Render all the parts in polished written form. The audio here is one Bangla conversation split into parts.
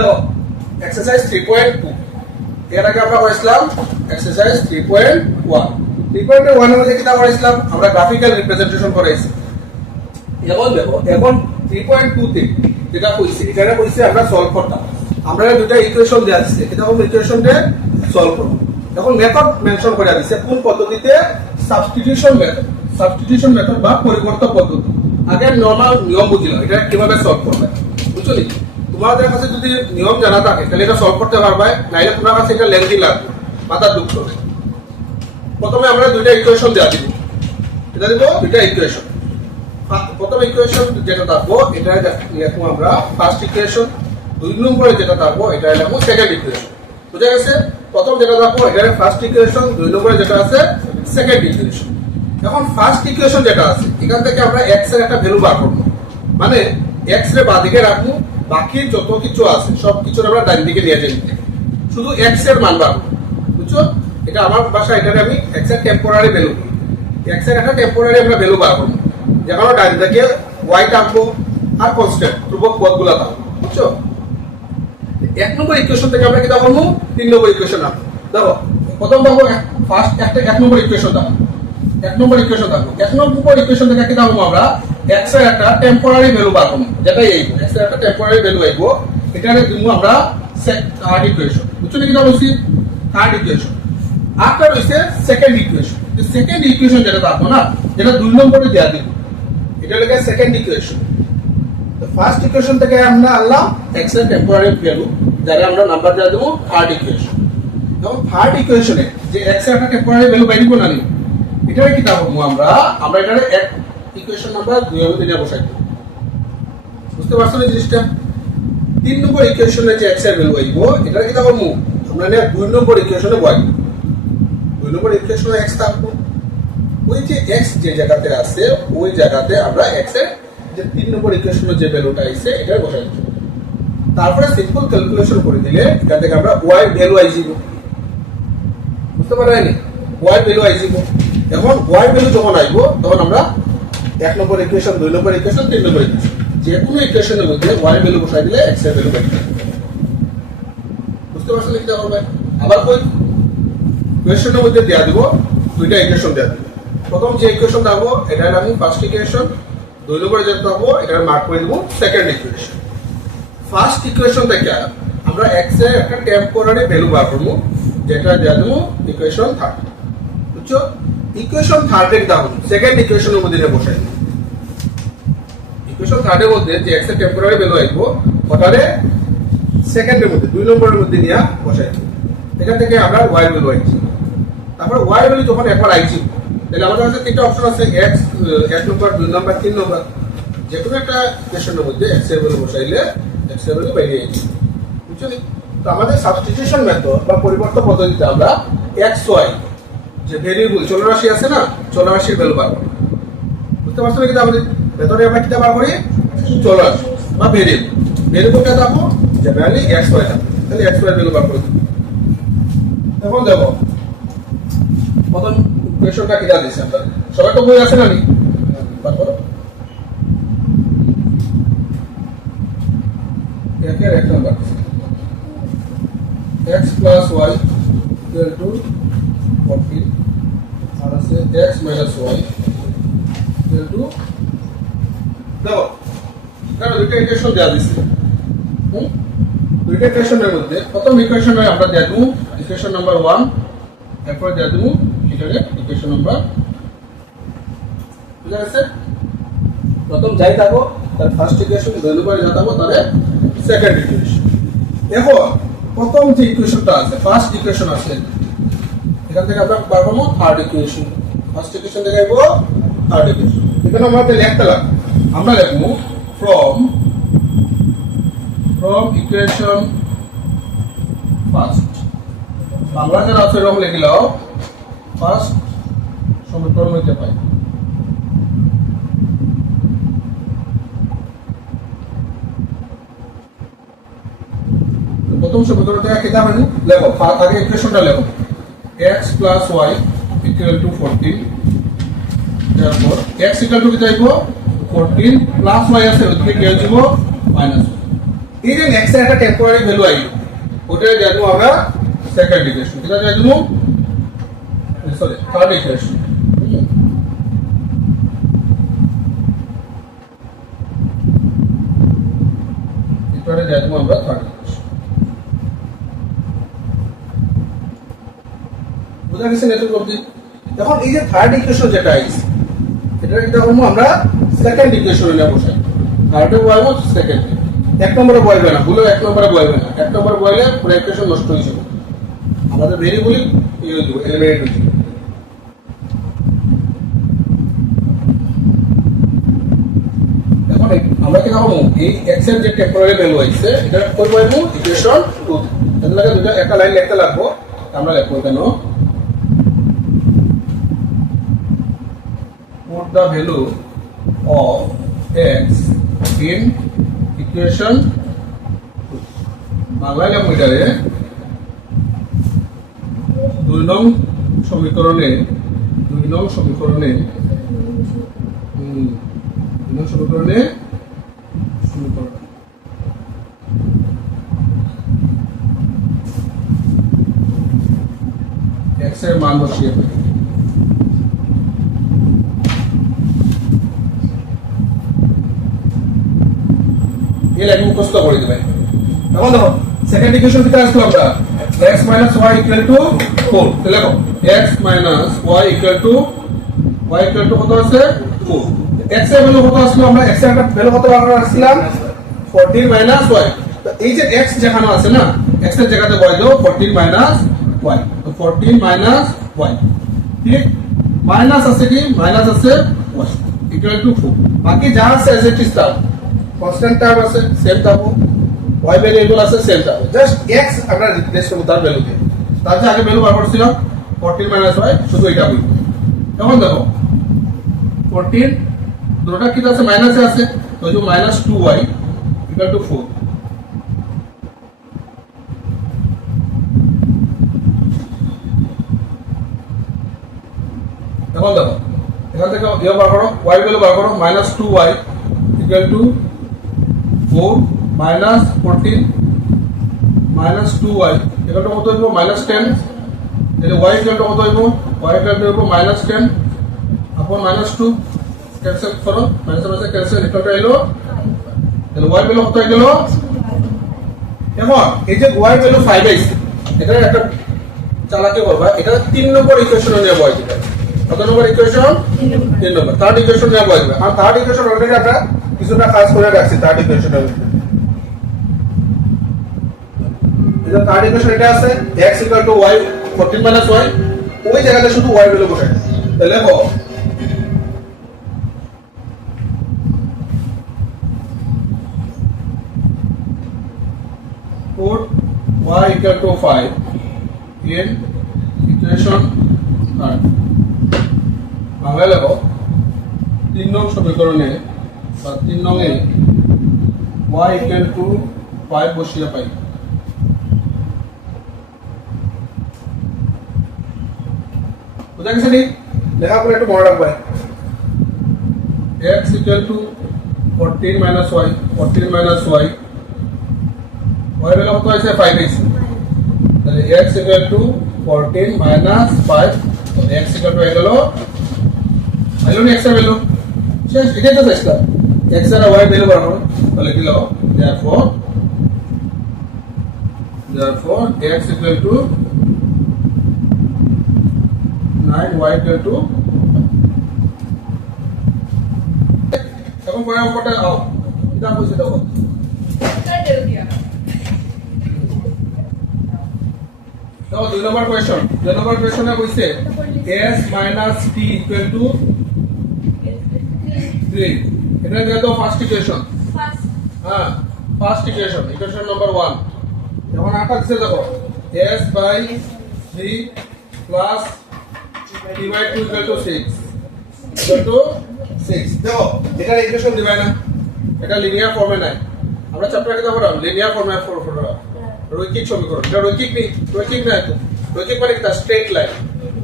দেখো এক্সারসাইজ 3.2 এর আগে আমরা করেছিলাম এক্সারসাইজ 3.1 3.1 এর মধ্যে কি করেছিলাম আমরা গ্রাফিক্যাল রিপ্রেজেন্টেশন করেছি। এখন দেখো এখন 3.2 তে যেটা কইছি এখানে কইছি আমরা সলভ করতাম। আমরা দুটো ইকুয়েশন দেয়া আছে এটা হলো ইকুয়েশনটা সলভ করব। এখন মেথড মেনশন করে দিয়েছে কোন পদ্ধতিতে সাবস্টিটিউশন মেথড বা পরিবর্তন পদ্ধতি। আগে নরমাল নিয়ম বুঝিলাম এটা কিভাবে সলভ করবে বুঝছো নি। তোমাদের কাছে যদি নিয়ম জানা থাকে তাহলে এটা সলভ করতে পারবে, নাইলে তোমার কাছে এটা লেন্থি লাগবে, মাথা দুঃখ হবে। প্রথমে আমরা দুইটা ইকুয়েশন দেয়া দিব, এটা দিব দুইটা ইকুয়েশন। প্রথম ইকুয়েশন যেটা থাকবো এটা লিখবো আমরা ফার্স্ট ইকুয়েশন, দুই নম্বরে যেটা থাকবো এটা লিখবো সেকেন্ড ইকুয়েশন। বুঝা গেছে? প্রথম যেটা থাকবো এটা ফার্স্ট ইকুয়েশন, দুই নম্বরে যেটা আছে সেকেন্ড ইকুয়েশন। এখন ফার্স্ট ইকুয়েশন যেটা আছে এখান থেকে আমরা x এর একটা ভ্যালু বার করব, মানে x রে বাঁদিকে রাখবো, বাকি যত কিছু আছে সব কিছু আমরা ডান দিকে নিয়ে যাই, শুধু x এর মান বার করব। বুঝছো? এটা আমার ভাষা, এটা আমি x এর টেম্পোরারি ভ্যালু, x এর একটা টেম্পোরারি আমরা ভ্যালু বার করব, যেমন ডান দিকে y থাকবো আর কনস্ট্যান্ট ধ্রুবক পদগুলো থাকবে। বুঝছো? এক নম্বর ইকুয়েশন থেকে আমরা কি করবো, তিন নম্বর ইকুয়েশন আনবো। দেখো প্রথম দেখো ফার্স্ট একটা এক নম্বর ইকুয়েশন থাকবো, এক নম্বর ইকুয়েশন থাকবো। এক নম্বর ইকুয়েশন থেকে কি করবো আমরা x এর একটা টেম্পোরারি ভ্যালু বার করব, যেটাই এই x এর একটা টেম্পোরারি ভ্যালু আইবো, এটারে দিব আমরা থার্ড ইকুয়েশন। বুঝছো কি না বলছি? Third equation. আরটা রইছে সেকেন্ড ইকুয়েশন। এই সেকেন্ড ইকুয়েশন যেটা থাকবো না, যেটা দুই নম্বরে দেয়া দিব, এটা লাগে সেকেন্ড ইকুয়েশন। তো ফার্স্ট ইকুয়েশন থেকে আমরা আনলাম x এর টেম্পোরারি ভ্যালু, যারা আমরা নাম্বার দেয়া দেব থার্ড ইকুয়েশন। এখন থার্ড ইকুয়েশনে যে x এর একটা টেম্পোরারি ভ্যালু বাইরিব না নি, এটারে কি করব আমরা এটারে এক ইকুয়েশন নাম্বার 2 এর মধ্যে নিয়ে বসাই দেব। বুঝতে পারছো না জিনিসটা? তিন নম্বর ইকুয়েশনে যে x এর ভ্যালু আইব এটা কি করব আমরা নিয়ে দুই নম্বর ইকুয়েশনে বসাই। দুই নম্বর ইকুয়েশনে x থাকবো, ওই যে x যে জায়গাতে আছে ওই জায়গাতে আমরা x এর যে তিন নম্বর ইকুয়েশনের যে ভ্যালুটা আইছে এটা বসাই দেব। তারপরে সিম্পল ক্যালকুলেশন করে দিলে এখান থেকে আমরা y ভ্যালু আইব। বুঝতে পারলেন? y ভ্যালু আইব। এখন y ভ্যালু যখন আইব তখন আমরা এক নম্বর ইকুয়েশন, দুই নম্বর ইকুয়েশন, তিন নম্বর ইকুয়েশন যে কোনো ইকুয়েশনের মধ্যে y ভ্যালু বসাই দিলে x এর ভ্যালু পাই। বুঝতে পারছেন কি করবে? আবার কই ইকুয়েশনের মধ্যে দেয়া দিব দুইটা ইকুয়েশন দেয়া দিব। প্রথম যে ইকুয়েশন দেব এটা আমি ফার্স্ট ইকুয়েশন, দুই নম্বরে যেটা দেব এটা মার্ক করে দেব সেকেন্ড ইকুয়েশন। ফার্স্ট ইকুয়েশন থেকে আমরা x এর একটা টেম্পোরারি ভ্যালু বার করব, যেটা দেয়া দেব ইকুয়েশন থার্ড। বুঝছো? ইকুয়েশন থার্ডের দাম সেকেন্ড ইকুয়েশনের মধ্যে নিয়ে বসাই। ইকুয়েশন থার্ডের মধ্যে যে x এর টেম্পোরারি ভ্যালু আইব ওটারে সেকেন্ডের মধ্যে দুই নম্বরের মধ্যে নিয়ে বসাই। এখান থেকে আমরা y ভ্যালু আইছি। তারপর y ভ্যালু যখন একবার আইছি তাহলে আমাদের কাছে তিনটা অপশন আছে, x এক নম্বর, দুই নম্বর, তিন নম্বর। যে কোনো একটা ইকুয়েশনের মধ্যে x এর ভ্যালু বসাইলে x এর ভ্যালু বেরিয়ে যাবে। বুঝছো? তো আমাদের সাবস্টিটিউশন মেথড বা পরিবর্তন পদ্ধতিতে আমরা x y যে ভেরিয়েবল চলরাশি আছে না, চলরাশির ভ্যালু বার করি। বুঝতে পারছো কি? তাহলে ভেতরে আমরা কিটা বার করি চলরাশি বা ভেরিয়েবল। ভেরিয়েবলটা থাকবো জেনারেলি x y থাকবে, তাহলে x y ভ্যালু বার করে দিই। এখন দেখো প্রথম ইকুয়েশনটা কিটা দিয়েছে আমরা, সবাই তো বই আছে না নি? বার করো। একের এক number x plus y equal to 14 আর আছে x minus y equal to দেখো কারণ দুইটা ইকুয়েশন দেয়া দিছে। দুইটা ইকুয়েশনের মধ্যে প্রথম ইকুয়েশনে আমরা দেয়া দেব ইকুয়েশন নাম্বার 1, এরপর দেয়া দেব এটারে ইকুয়েশন নাম্বার। বুঝা গেছে? প্রথম যাই থাকো তার ফার্স্ট ইকুয়েশন, দুই নম্বরে যা থাকো তাহলে সেকেন্ড ইকুয়েশন। এখন প্রথম যে ইকুয়েশনটা আছে ফার্স্ট ইকুয়েশন আছে, এখান থেকে আমরা পাবো থার্ড ইকুয়েশন। ফার্স্ট ইকুয়েশন থেকে আইবো থার্ড ইকুয়েশন। এখানে আমাদের লিখতে লাগবে, আমরা লিখবো from ইকুয়েশন ফার্স্ট। বাংলা যারা আছে এরকম লিখলাও ফার্স্ট সমীকরণ হইতে পাই। প্রথম সমীকরণ থেকে কিটা মানে লেখো, আগে ইকুয়েশনটা লেখো x plus y equal to 14, therefore x equal to কি যাইবো 14 plus y আছে ওদিকে কি হইব -1। এই যে নেক্সট একটা টেম্পোরারি ভ্যালু আইলো ওটা দিয়ে দেবো আমরা সেকেন্ড ইকুয়েশন এটা দিয়ে দেবো সরি থার্ড ইকুয়েশন এটা দিয়ে দেবো আমরা থার্ড ইকুয়েশন বুঝা গেছে নেটওয়ার্ক অবধি এখন এই যে থার্ড ইকুয়েশন যেটা আইছে এটা কি দেখো আমরা সেকেন্ড ইকুয়েশনে নিয়ে বসাই থার্ডে বসাবো সেকেন্ড এক নম্বরে বসাবে না ভুলে এক নম্বরে বসাবে না এক নম্বরে বসালে পুরো ইকুয়েশন নষ্ট হয়ে যাবে আমাদের ভেরিয়েবল এই হয়ে যাবে এলিমিনেট হয়ে যাবে এখন আমরা কি দেখো এই x এর যে টেম্পোরারি ভ্যালু আইছে এটা কই বসাবো ইকুয়েশন 2 এর লাগে দুটো একটা লাইন লিখতে লাগবো আমরা লিখবো কেন put the value of x in equation বাংলায় লিখব এটারে 2 নং সমীকরণে 2 নং সমীকরণে সমীকরণ x এর মান বসিয়ে দেব ये लाइन मुखस्त করে দিবে এখন দেখো সেকেন্ড ইকুয়েশন থেকে আসলো আমরা x y = 4 তাহলে দেখো x y কত আছে 4 x এর ভ্যালু কত আসলো আমরা x এর ভ্যালু কত বার আসছিলাম 14 y তো এই যে x যেখানে আছে না x এর জায়গাতে বসাই দাও 14 y তো 14 y ঠিক মাইনাস আছে কি মাইনাস আছে y = 4 বাকি যা আছে এজ ইট ইজ দাও constant টার্ম আছে সেম দাও y ভ্যারিয়েবল আছে সেম দাও জাস্ট x আমরা রিপ্লেস করব তার ভ্যালু দিয়ে তার যে আগে ভ্যালু বার করছিলাম 14 y শুধু এটা বই এখন দেখো 14 দুটোটা কি আছে মাইনাসে আছে তো যে -2y = 4 এখন দেখো এখান থেকে ইয়া বার করো y ভ্যালু বার করো -2y = 4 minus 14 minus 2y এটা কত হইব minus 10 তাহলে y কত হইব y হইব minus 10 আপন minus 2 ক্যান্সেল করো minus মাইনাস ক্যান্সেল এটা হইলো তাহলে y ভ্যালু কত হয়ে গেল এখন এই যে y ভ্যালু 5 আইছে এটা একটা চালাকি করবা এটা 3 নম্বর ইকুয়েশনে নিয়ে বসাই দিবে কত নম্বর ইকুয়েশন 3 নম্বর থার্ড ইকুয়েশন নিয়ে বসাই দিবে আর থার্ড ইকুয়েশন অলরেডি আমরা কিছুটা কাজ করে রাখছি থার্ড ইকুয়েশনের মধ্যে এটা থার্ড ইকুয়েশন এটা আছে x = y 14 y ওই জায়গাতে শুধু y ভ্যালু বসাই তাহলে লেখো put y = 5 in equation 3 Bangla লেখো 3 নং সমীকরণে বা 3 নং এ y = 5 বসিয়ে পাই বুঝা গেছে নি লেখা করে একটু মনে রাখবে x = 14 - y 14 - y y value কত আছে 5 আছে তাহলে x = 14 - 5 তো x = হয়ে গেল আইলো নি x এর ভ্যালু শেষ এটাই তো চেষ্টা x আর y ভ্যালু বার করো তাহলে কি লিখো therefore x = 9 y = এখন পরে অঙ্কটা আও এটা কইছে দেখো তো 2 নম্বর কোশ্চেন 2 নম্বর কোশ্চেনে কইছে s - t = 3 এটা দিয়ে দাও ফার্স্ট ইকুয়েশন হ্যাঁ ফার্স্ট ইকুয়েশন নাম্বার 1 এখন আটা দিছে দেখো s/3 plus t/2 = 6 দেখো এটা ইকুয়েশন দিবাই না এটা লিনিয়ার ফর্মে নাই আমরা চ্যাপ্টারে কি পড়াম লিনিয়ার ফর্মে পড়া রৈখিক সমীকরণ এটা রৈখিক নেই রৈখিক না তো রৈখিক মানে কি স্ট্রেট লাইন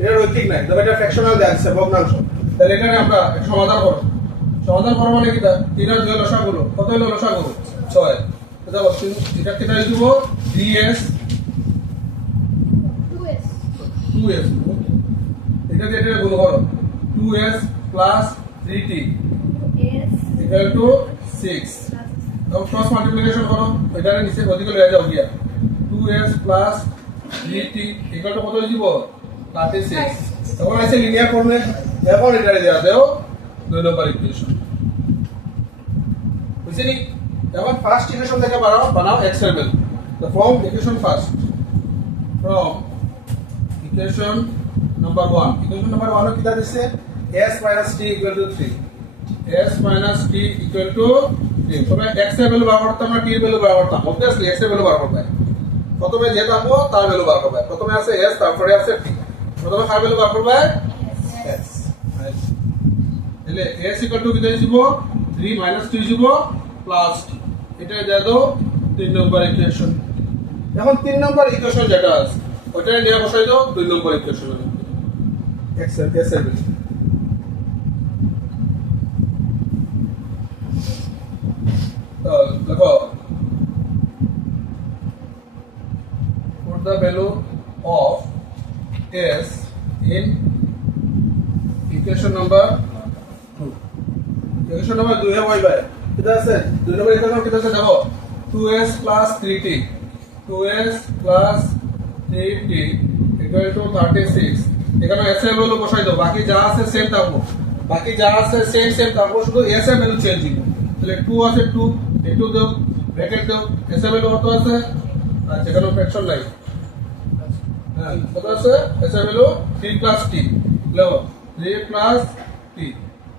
এটা রৈখিক নাই তবে এটা ফ্র্যাকশনাল দেখাচ্ছে ভগ্নাংশ তাহলে এখানে আমরা একটা সমাধান করব মানে কি 3 আর 2 লসাগু কত হলো লসাগু 6 দেখো এটা কেটে দিব 3s 2s এটা দিয়ে এটা গুণ করো 2s plus 3t equal to 6 अब क्रॉस मल्टीप्लिकेशन करो এটা নিচে ওদিকে লয়ে যাও গিয়া 2s plus 3t equal to কত হয়ে যাব 36 তখন আছে লিনিয়ার ফর্মে এখন এটা দেয়া দাও দুই নম্বর ইকুয়েশন বুঝছেন এখন ফার্স্ট ইকুয়েশন থেকে বানাও x এর value the form equation first from equation number 1 equation number 1 কিটা দিছে s minus t equal to 3 s minus t equal to 3 তবে x এর ভ্যালু বার করতাম না t এর ভ্যালু বার করতাম obviously x এর ভ্যালু বার করবে প্রথমে যে থাকবো তার ভ্যালু বার করবে প্রথমে আছে s তারপরে আছে t প্রথমে কার ভ্যালু বার করবে s তাহলে s equal to কিটা দিব 3 minus 2 দিব প্লাস t এটা দিয়ে দাও 3 নম্বর ইকুয়েশন এখন 3 নম্বর ইকুয়েশন যেটা আছে ওটা নিয়ে বসাই দাও 2 নম্বর ইকুয়েশনে x এর s এর তো দেখো put the value of s in equation number 2 equation number 2 है वही भाई कितना है 2 नंबर इक्वेशन कितना है देखो 2s plus 3t 2s plus 3t equal to 36 এখানে s এর ভ্যালু বসাই দাও বাকি যা আছে সেম থাকবো বাকি যা আছে সেম থাকবো শুধু s এর ভ্যালু চেঞ্জ হবে তাহলে 2 আছে 2 একটু দাও ব্র্যাকেট দাও s এর ভ্যালু কত আছে আচ্ছা এখানে ফ্র্যাকশন নাই হ্যাঁ কত আছে s এর ভ্যালু 3 plus t লেখো 3 plus t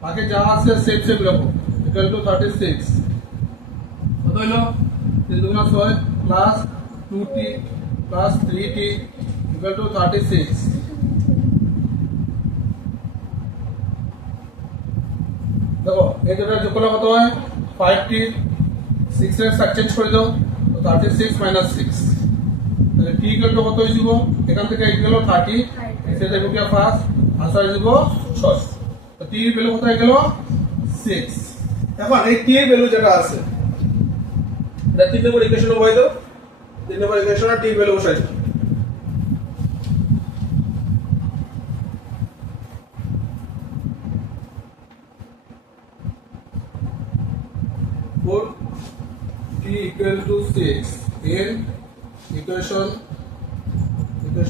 বাকি যা আছে সেম লেখো equal to 36 কত হলো 3 দুগুণ 6 plus 2t plus 3t equal to 36 দেখো এই দুটো যোগ করলে কত হয় 5t 6 এর সাথে চেঞ্জ করে দাও তো 36 minus 6 তাহলে t equal to কত হয়ে যাব এখান থেকে গেল 30 এসে দেব কি ফার্স্ট আনসার হয়ে যাব 6 তো t এর ভ্যালু কত হয়ে গেল 6 এখন এই t এর ভ্যালু যেটা আছে এটা 3 নম্বর ইকুয়েশনে বসাই দাও 3 নম্বর ইকুয়েশনে t এর ভ্যালু বসাই দাও put t equal to 6 in equation 3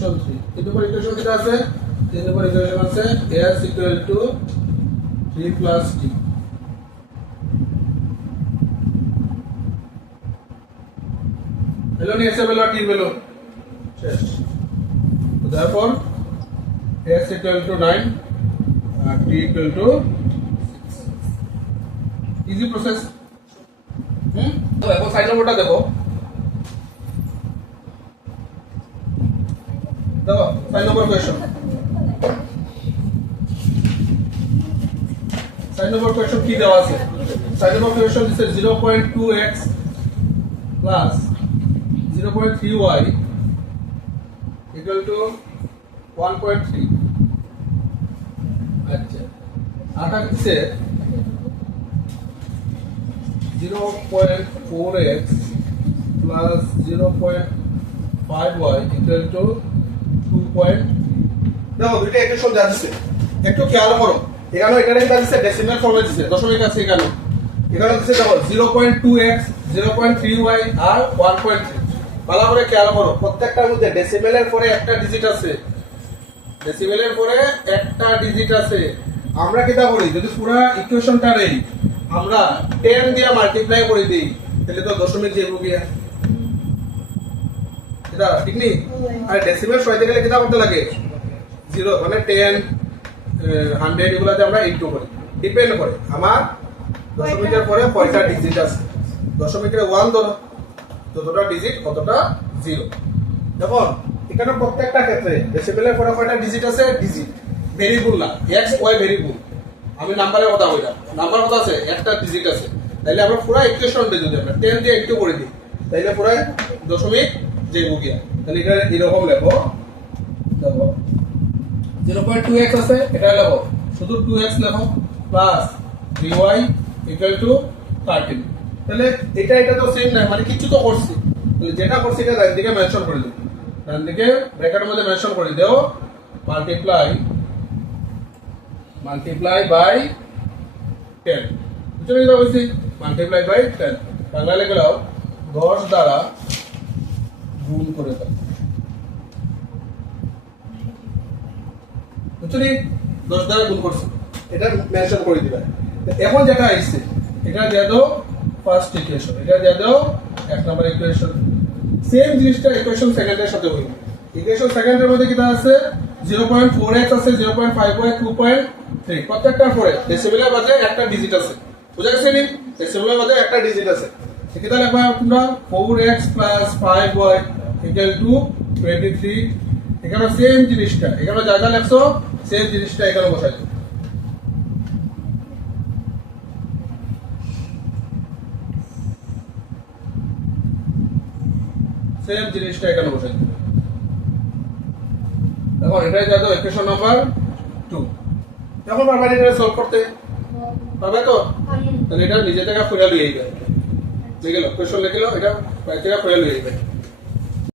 3 number equation যেটা আছে 3 নম্বর ইকুয়েশন আছে s equal to 3 plus t hello s equal to t below শেষ so therefore s equal to 9 and t equal to 6 easy process তো এখন সাইড নম্বরটা দেখো সাইড নম্বর কোয়েশ্চন সাইড নম্বর কোয়েশ্চন কি দেওয়া আছে সাইড নম্বর কোয়েশ্চন দিছে 0.2x plus 0.3y equal to 1.3 আচ্ছা আটা দিছে 0.4x plus 0.5y equal to 2. দেখো দুইটা ইকুয়েশন যাচ্ছে একটু খেয়াল করো এখানে এখানে কি দিচ্ছে ডেসিমাল ফর্মে দিচ্ছে দশমিক আছে এখানে দিচ্ছে দেখো 0.2x 0.3y আর 1.3 ভালো করে খেয়াল করো প্রত্যেকটার মধ্যে ডেসিমেলের পরে একটা ডিজিট আছে ডেসিমেলের পরে একটা ডিজিট আছে আমরা কিটা করি যদি পুরো ইকুয়েশনটা নেই আমরা 10 দিয়ে মাল্টিপ্লাই করে দেই তাহলে তো দশমিক যে গিয়া এটা ঠিক নেই আর ডেসিমেল সরাইতে গেলে কিটা করতে লাগে 0 মানে 10 100 এগুলাতে আমরা ইনটু করি ডিপেন্ড করে আমার দশমিকের পরে কয়টা ডিজিট আছে দশমিকের 1 ধরো যতটা ডিজিট কতটা 0 দেখো এখানে প্রত্যেকটা ক্ষেত্রে ডেসিমেলের পরে কয়টা ডিজিট আছে ডিজিট ভেরিয়েবল না x y ভেরিয়েবল আমি নাম্বারের কথা বললাম নাম্বার কত আছে একটা ডিজিট আছে তাইলে আমরা পুরো ইকুয়েশনটা যদি আমরা 10 দিয়ে ইনটু করে দিই তাইলে পুরো দশমিক যাইব গিয়া তাহলে এটা এরকম লেখো দেখো 0.2x আছে এটা লেখো শুধু 2x লেখো প্লাস 3y equal to 13 তাহলে এটা তো সেম না, মানে কিছু তো করছি, তাহলে যেটা করছি এটা ডান দিকে মেনশন করে দিই, ডান দিকে ব্র্যাকেটের মধ্যে মেনশন করে দেও মাল্টিপ্লাই বাই 10, বুঝতে পেরেছি? মাল্টিপ্লাই বাই 10 বাংলা লিখে দাও 10 দ্বারা গুণ করে দাও, বুঝলি? 10 দ্বারা গুণ করছি, এটা মেনশন করে দিবা। এখন যেটা আইছে এটা দিয়ে দাও ফার্স্ট ইকুয়েশন, এটা দিয়ে দাও এক নাম্বার ইকুয়েশন। সেম জিনিসটা ইকুয়েশন সেকেন্ডের সাথে হইল। ইকুয়েশন সেকেন্ডের মধ্যে কিটা আছে 0.4x আছে, 0.5y, 2.3 প্রত্যেকটা পরে ডেসিমেলের বাদে একটা ডিজিট আছে, বুঝা গেছে নি? ডেসিমেলের বাদে একটা ডিজিট আছে। কিটা লিখবা তোমরা 4x + 5y = 23। এখানে সেম জিনিসটা এখানে যা যা লিখছো সেম জিনিসটা এখানে বসাই দাও। সেম জিনিসটা এখানে বসাই দিই। এখন এটাই যা দাও ইকুয়েশন নাম্বার 2। এখন বারবার এটা সলভ করতে পারবে তো? তাহলে এটা নিজে থেকে ফুরা লইয়ে যাবে, বুঝে গেল? ইকুয়েশন লিখে এটা বাইরে থেকে ফুরা লইয়ে যাবে।